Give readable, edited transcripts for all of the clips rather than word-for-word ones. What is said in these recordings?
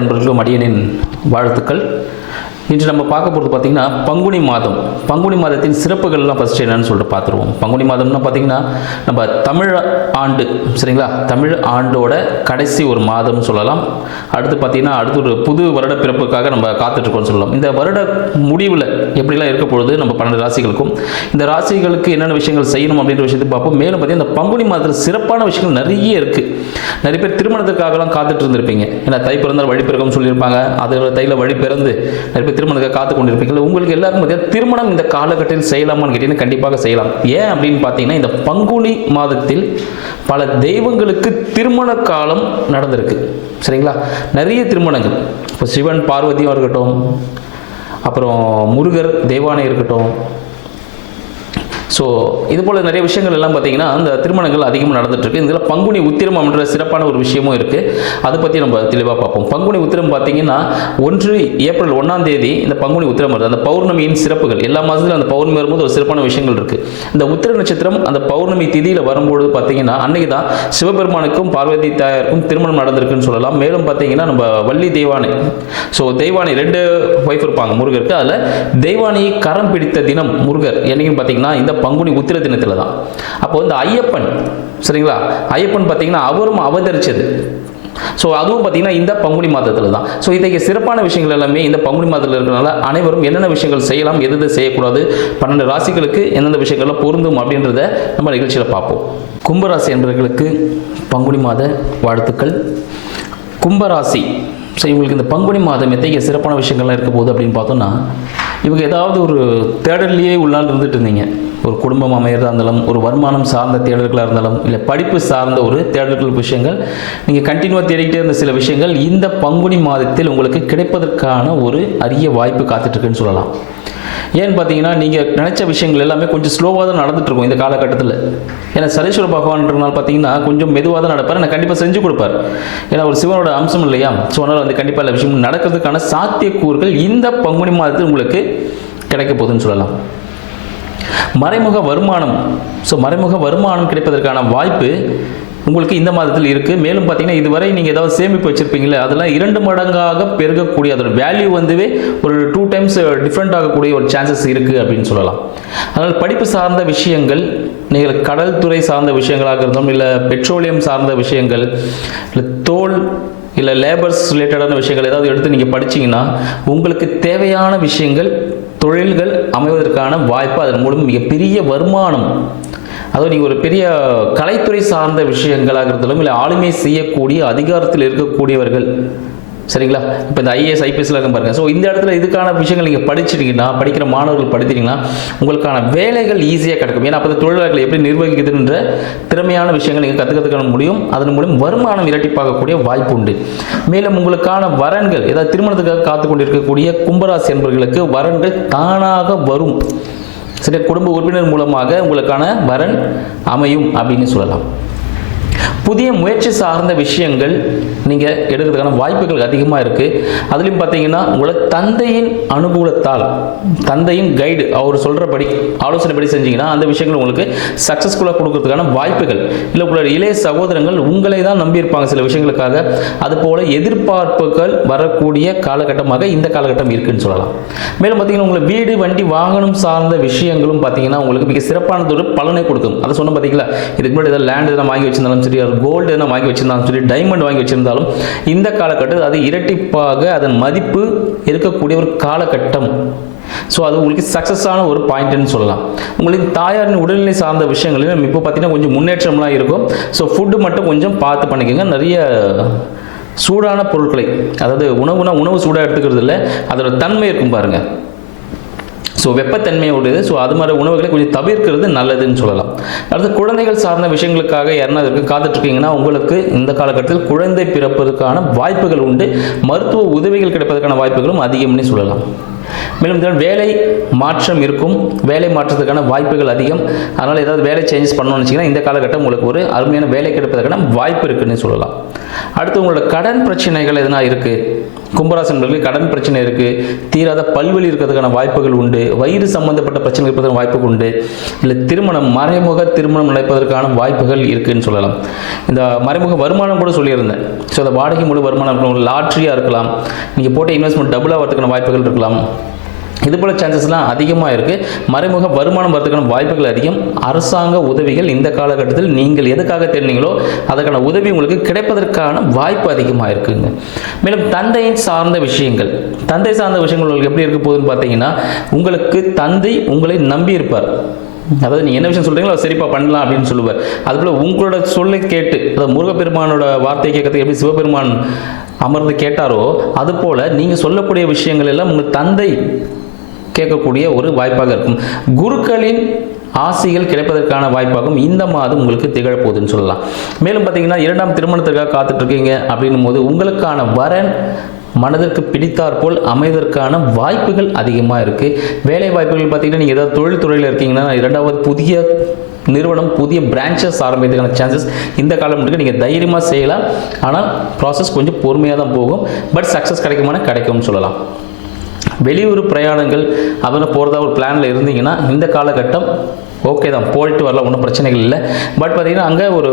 அன்பர்களுக்கும் அடியனின் வாழ்த்துக்கள். இன்று நம்ம பார்க்க போகிறது பார்த்திங்கன்னா பங்குனி மாதம். பங்குனி மாதத்தின் சிறப்புகள்லாம் ஃபஸ்ட்டு என்னன்னு சொல்லிட்டு பார்த்துருவோம். பங்குனி மாதம்னா பார்த்திங்கன்னா நம்ம தமிழ் ஆண்டு, சரிங்களா, தமிழ் ஆண்டோட கடைசி ஒரு மாதம்னு சொல்லலாம். அடுத்து பார்த்திங்கன்னா அடுத்து ஒரு புது வருட பிறப்புக்காக நம்ம காத்துட்ருக்கோம்னு சொல்லலாம். இந்த வருட முடிவில் எப்படிலாம் இருக்க பொழுது நம்ம 12 ராசிகளுக்கும் இந்த ராசிகளுக்கு என்னென்ன விஷயங்கள் செய்யணும் அப்படின்ற விஷயத்தை பார்ப்போம். மேலும் பார்த்திங்கன்னா இந்த பங்குனி மாதத்தில் சிறப்பான விஷயங்கள் நிறைய இருக்குது. நிறைய பேர் திருமணத்துக்காகலாம் காத்துட்டு இருந்திருப்பீங்க. ஏன்னா தை பிறந்தால் வழி பிறக்கும் சொல்லியிருப்பாங்க. அது தையில் வழி பிறந்து நிறைய பேர் திருமணத்துக்கு காத்து கொண்டிருப்பீங்க. உங்களுக்கு எல்லாருக்கும் பார்த்தீங்கன்னா திருமணம் இந்த காலகட்டத்தில் செய்யலாமான்னு கேட்டீங்கன்னா கண்டிப்பாக செய்யலாம். ஏன் அப்படின்னு பார்த்தீங்கன்னா இந்த பங்குனி மாதத்தில் பல தெய்வங்களுக்கு திருமண காலம் நடந்திருக்கு, சரிங்களா. நிறைய திருமணங்கள், இப்போ சிவன் பார்வதியும் இருக்கட்டும், அப்புறம் முருகர் தெய்வானை இருக்கட்டும். ஸோ இது போல் நிறைய விஷயங்கள் எல்லாம் பார்த்தீங்கன்னா அந்த திருமணங்கள் அதிகமாக நடந்துட்டுருக்கு. இதில் பங்குனி உத்திரம் அப்படின்ற சிறப்பான ஒரு விஷயமும் இருக்குது. அதை பற்றி நம்ம தெளிவாக பார்ப்போம். பங்குனி உத்திரம் பார்த்தீங்கன்னா ஏப்ரல் 1ஆம் தேதி இந்த பங்குனி உத்திரம் வருது. அந்த பௌர்ணமியின் சிறப்புகள் எல்லா மாதத்துலையும் அந்த பௌர்ணமி வரும்போது ஒரு சிறப்பான விஷயங்கள் இருக்குது. இந்த உத்திர நட்சத்திரம் அந்த பௌர்ணமி திதியில் வரும்போது பார்த்தீங்கன்னா அன்றைக்கி தான் சிவபெருமானுக்கும் பார்வதி தாயாருக்கும் திருமணம் நடந்திருக்குன்னு சொல்லலாம். மேலும் பார்த்தீங்கன்னா நம்ம வள்ளி தெய்வானை, ஸோ தெய்வானை 2 ஒய்ஃப் இருப்பாங்க முருகருக்கு. அதில் தெய்வானையை கரம் பிடித்த தினம் முருகர் என்னைக்குன்னு பார்த்தீங்கன்னா இந்த பங்குனி உத்திர தினத்தில் தான். அப்போ இந்த ஐயப்பன், சரிங்களா, ஐயப்பன் பார்த்தீங்கன்னா அவரும் அவதரிச்சது. ஸோ அதுவும் பார்த்தீங்கன்னா இந்த பங்குனி மாதத்தில் தான். ஸோ இத்தகைய சிறப்பான விஷயங்கள் எல்லாமே இந்த பங்குனி மாதத்தில் இருக்கிறனால அனைவரும் என்னென்ன விஷயங்கள் செய்யலாம், எது செய்யக்கூடாது, 12 ராசிகளுக்கு எந்தெந்த விஷயங்கள்லாம் பொருந்தும் அப்படின்றத நம்ம நிகழ்ச்சியில் பார்ப்போம். கும்பராசி என்பவர்களுக்கு பங்குனி மாத வாழ்த்துக்கள். கும்பராசி, ஸோ இவங்களுக்கு இந்த பங்குனி மாதம் எத்தகைய சிறப்பான விஷயங்கள்லாம் இருக்க போகுது அப்படின்னு பார்த்தோம்னா, இவங்க ஏதாவது ஒரு தேடல்லையே உள்ளால் இருந்துட்டு இருந்தீங்க. ஒரு குடும்பம் அமையறதா இருந்தாலும், ஒரு வருமானம் சார்ந்த தேடல்களாக இருந்தாலும், இல்லை படிப்பு சார்ந்த ஒரு தேடல்கள் விஷயங்கள் நீங்கள் கண்டினியூவாக தேடிக்கிட்டே இருந்த சில விஷயங்கள் இந்த பங்குனி மாதத்தில் உங்களுக்கு கிடைப்பதற்கான ஒரு அரிய வாய்ப்பு காத்துட்ருக்குன்னு சொல்லலாம். ஏன்னு பார்த்தீங்கன்னா நீங்கள் நினச்ச விஷயங்கள் எல்லாமே கொஞ்சம் ஸ்லோவாக தான் நடந்துகிட்ருக்கும் இந்த காலகட்டத்தில். ஏன்னா சனீஸ்வர பகவான்றனால பார்த்தீங்கன்னா கொஞ்சம் மெதுவாக தான் நடப்பார். நான் கண்டிப்பாக செஞ்சு கொடுப்பார். ஏன்னா ஒரு சிவனோட அம்சம் இல்லையா. ஸோ அதனால் வந்து கண்டிப்பாக எல்லா விஷயமும் நடக்கிறதுக்கான சாத்தியக்கூறுகள் இந்த பங்குனி மாதத்தில் உங்களுக்கு கிடைக்க போகுதுன்னு சொல்லலாம். மறைமுக வருமானம், ஸோ மறைமுக வருமானம் கிடைப்பதற்கான வாய்ப்பு உங்களுக்கு இந்த மாதத்தில் இருக்குது. மேலும் பார்த்தீங்கன்னா இதுவரை நீங்கள் ஏதாவது சேமிப்பு வச்சுருப்பீங்களே அதெல்லாம் 2 மடங்காக பெருகக்கூடிய, அதோட வேல்யூ வந்துவே ஒரு 2 டைம்ஸ் டிஃப்ரெண்ட் ஆகக்கூடிய ஒரு சான்சஸ் இருக்குது அப்படின்னு சொல்லலாம். அதனால் படிப்பு சார்ந்த விஷயங்கள், நீங்கள் கடல் துறை சார்ந்த விஷயங்களாக இருந்தாலும், இல்லை பெட்ரோலியம் சார்ந்த விஷயங்கள், இல்லை தோல், இல்லை லேபர்ஸ் ரிலேட்டடான விஷயங்கள் ஏதாவது எடுத்து நீங்கள் படிச்சிங்கன்னா உங்களுக்கு தேவையான விஷயங்கள், தொழில்கள் அமைவதற்கான வாய்ப்பு, அதன் மூலம் மிகப்பெரிய வருமானம், அதுவும் நீங்கள் ஒரு பெரிய கலைத்துறை சார்ந்த விஷயங்களாக இருந்தாலும், இல்லை ஆளுமை செய்யக்கூடிய அதிகாரத்தில் இருக்கக்கூடியவர்கள், சரிங்களா. இப்போ இந்த IAS IPSலாம் இருக்க பாருங்கள். ஸோ இந்த இடத்துல இதுக்கான விஷயங்கள் நீங்கள் படிச்சிட்டிங்கன்னா, படிக்கிற மாணவர்கள் படித்தீங்கன்னா உங்களுக்கான வேலைகள் ஈஸியாக கிடைக்கும். ஏன்னா அப்போ தொழிலாளர்களை எப்படி நிர்வகிக்குதுன்ற திறமையான விஷயங்கள் நீங்கள் கற்றுக்கிறதுக்கான முடியும். அதன் மூலம் வருமானம் இரட்டிப்பாகக்கூடிய வாய்ப்பு உண்டு. மேலும் உங்களுக்கான வரன்கள், ஏதாவது திருமணத்துக்காக காத்து கொண்டிருக்கக்கூடிய கும்பராசி என்பவர்களுக்கு வரன்கள் தானாக வரும். சரி, குடும்ப உறுப்பினர் மூலமாக உங்களுக்கான வரன் அமையும் அப்படின்னு சொல்லலாம். புதிய முயற்சி சார்ந்த விஷயங்கள் நீங்கள் எடுக்கிறதுக்கான வாய்ப்புகள் அதிகமாக இருக்குது. அதுலேயும் பார்த்தீங்கன்னா உங்களை தந்தையின் அனுகூலத்தால், தந்தையின் கைடு, அவர் சொல்கிறபடி ஆலோசனைப்படி செஞ்சீங்கன்னா அந்த விஷயங்கள் உங்களுக்கு சக்ஸஸ்ஃபுல்லாக கொடுக்கறதுக்கான வாய்ப்புகள், இல்லை உங்களோட இளைய சகோதரங்கள் உங்களை தான் நம்பியிருப்பாங்க சில விஷயங்களுக்காக, அதுபோல் எதிர்பார்ப்புகள் வரக்கூடிய காலகட்டமாக இந்த காலகட்டம் இருக்குன்னு சொல்லலாம். மேலும் பார்த்தீங்கன்னா உங்களை வீடு, வண்டி, வாகனம் சார்ந்த விஷயங்களும் பார்த்தீங்கன்னா உங்களுக்கு மிக சிறப்பானது ஒரு பலனை கொடுக்கும். அதை சொன்ன பார்த்தீங்களா, இதுக்கு முன்னாடி ஏதாவது லேண்ட் எதனா வாங்கி வச்சிருந்தாலும் சரி, கோல்டு எதனா வாங்கி வச்சிருந்தாலும் சரி, டைமண்ட் வாங்கி வச்சிருந்தாலும் இந்த காலகட்டத்தில் அது இரட்டிப்பாக அதன் மதிப்பு இருக்கக்கூடிய ஒரு காலகட்டம். ஸோ அது உங்களுக்கு சக்ஸஸான ஒரு பாயிண்ட்னு சொல்லலாம். உங்களுக்கு தாயாரின் உடல்நிலை சார்ந்த விஷயங்களிலும் இப்போ பார்த்தீங்கன்னா கொஞ்சம் முன்னேற்றம்லாம் இருக்கும். ஸோ ஃபுட்டு மட்டும் கொஞ்சம் பார்த்து பண்ணிக்கோங்க. நிறைய சூடான பொருட்களை, அதாவது உணவு சூடாக எடுத்துக்கிறது இல்லை, அதோட தன்மை இருக்கும் பாருங்கள். ஸோ வெப்பத்தன்மையோடது, ஸோ அது மாதிரி உணவுகளை கொஞ்சம் தவிர்க்கிறது நல்லதுன்னு சொல்லலாம். அடுத்து குழந்தைகள் சார்ந்த விஷயங்களுக்காக யாருன்னா காத்துட்ருக்கீங்கன்னா உங்களுக்கு இந்த காலகட்டத்தில் குழந்தை பிறப்பதற்கான வாய்ப்புகள் உண்டு. மருத்துவ உதவிகள் கிடைப்பதற்கான வாய்ப்புகளும் அதிகம்னு சொல்லலாம். மேலும் இந்த வேலை மாற்றம் இருக்கும், வேலை மாற்றத்துக்கான வாய்ப்புகள் அதிகம். அதனால் ஏதாவது வேலை சேஞ்சஸ் பண்ணணும்னு வச்சிங்கன்னா இந்த காலகட்டம் உங்களுக்கு ஒரு அருமையான வேலை கிடைப்பதற்கான வாய்ப்பு இருக்குன்னு சொல்லலாம். அடுத்து உங்களோட கடன் பிரச்சனைகள் எதனா இருக்குது, கும்பராசன்களுக்கு கடன் பிரச்சனை இருக்குது, தீராத பல்வலி இருக்கிறதுக்கான வாய்ப்புகள் உண்டு, வயிறு சம்பந்தப்பட்ட பிரச்சனை இருப்பதற்கான வாய்ப்புகள் உண்டு, இல்லை திருமணம் மறைமுக திருமணம் நடப்பதற்கான வாய்ப்புகள் இருக்குன்னு சொல்லலாம். இந்த மறைமுக வருமானம் கூட சொல்லியிருந்தேன். ஸோ அந்த வாடகை முழு வருமானம் லாட்ரியாக இருக்கலாம், நீங்கள் போட்ட இன்வெஸ்ட்மெண்ட் டபுளாக வரதுக்கான வாய்ப்புகள் இருக்கலாம். இது போல சான்சஸ்லாம் அதிகமாக இருக்குது. மறைமுக வருமானம் வரதுக்கான வாய்ப்புகள் அதிகம். அரசாங்க உதவிகள் இந்த காலகட்டத்தில் நீங்கள் எதுக்காக தேடினீங்களோ அதுக்கான உதவி உங்களுக்கு கிடைப்பதற்கான வாய்ப்பு அதிகமாக இருக்குங்க. மேலும் தந்தையின் சார்ந்த விஷயங்கள், தந்தை சார்ந்த விஷயங்கள் உங்களுக்கு எப்படி இருக்க போகுதுன்னு பார்த்தீங்கன்னா, உங்களுக்கு தந்தை உங்களை நம்பி இருப்பார். அதாவது நீங்கள் என்ன விஷயம் சொல்கிறீங்களோ சரிப்பா பண்ணலாம் அப்படின்னு சொல்லுவார். அதுபோல் உங்களோட சொல்லை கேட்டு, அதாவது முருகப்பெருமானோட வார்த்தையை கேட்கறதுக்கு எப்படி சிவபெருமான் அமர்ந்து கேட்டாரோ அதுபோல் நீங்கள் சொல்லக்கூடிய விஷயங்கள் எல்லாம் உங்கள் தந்தை கேட்கக்கூடிய ஒரு வாய்ப்பாக இருக்கும். குருக்களின் ஆசைகள் கிடைப்பதற்கான வாய்ப்பாகவும் இந்த மாதம் உங்களுக்கு திகழப்போகுதுன்னு சொல்லலாம். மேலும் பார்த்தீங்கன்னா 2ஆம் திருமணத்திற்காக காத்துட்டு இருக்கீங்க அப்படின்னும் போது உங்களுக்கான வரன் மனதிற்கு பிடித்தாற்போல் அமைவதற்கான வாய்ப்புகள் அதிகமாக இருக்குது. வேலை வாய்ப்புகள் பார்த்தீங்கன்னா நீங்கள் ஏதாவது தொழில்துறையில் இருக்கீங்கன்னா 2வது புதிய நிறுவனம், புதிய பிரான்ச்சஸ் ஆரம்பிக்கிறதுக்கான சான்சஸ் இந்த காலம் இருக்குது. நீங்கள் தைரியமாக செய்யலாம். ஆனால் ப்ராசஸ் கொஞ்சம் பொறுமையாக தான் போகும். பட் சக்ஸஸ் கிடைக்கும்னு சொல்லலாம். வெளியூர் பிரயாணங்கள் அதெல்லாம் போகிறதா ஒரு பிளானில் இருந்தீங்கன்னா இந்த காலகட்டம் ஓகே தான், போயிட்டு வரலாம், ஒன்றும் பிரச்சனைகள் இல்லை. பட் பார்த்தீங்கன்னா அங்கே ஒரு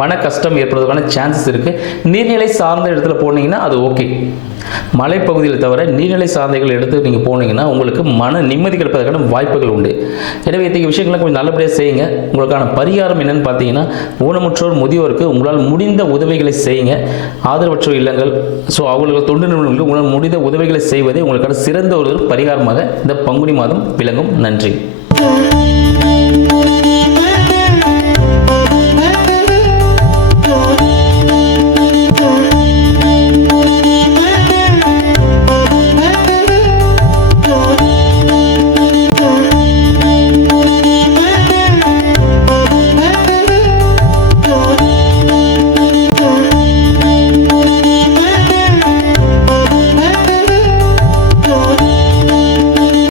மன கஷ்டம் ஏற்படுறதுக்கான சான்சஸ் இருக்குது. நீர்நிலை சார்ந்த இடத்துல போனீங்கன்னா அது ஓகே. மலைப்பகுதியில் தவிர நீர்நிலை சார்ந்தகள் எடுத்து நீங்கள் போனீங்கன்னா உங்களுக்கு மன நிம்மதி கிடைப்பதற்கான வாய்ப்புகள் உண்டு. எனவே இத்தகைய விஷயங்களை கொஞ்சம் நல்லபடியாக செய்யுங்க. உங்களுக்கான பரிகாரம் என்னன்னு பார்த்தீங்கன்னா, ஊனமுற்றோர் முதியோருக்கு உங்களால் முடிந்த உதவிகளை செய்யுங்க. ஆதரவற்றோர் இல்லங்கள், ஸோ அவங்களுக்கு தொண்டு நிறுவனங்களுக்கு உங்களால் முடிந்த உதவிகளை செய்வதே உங்களுக்கான சிறந்த ஒரு பரிகாரமாக இந்த பங்குனி மாதம் விளங்கும். நன்றி.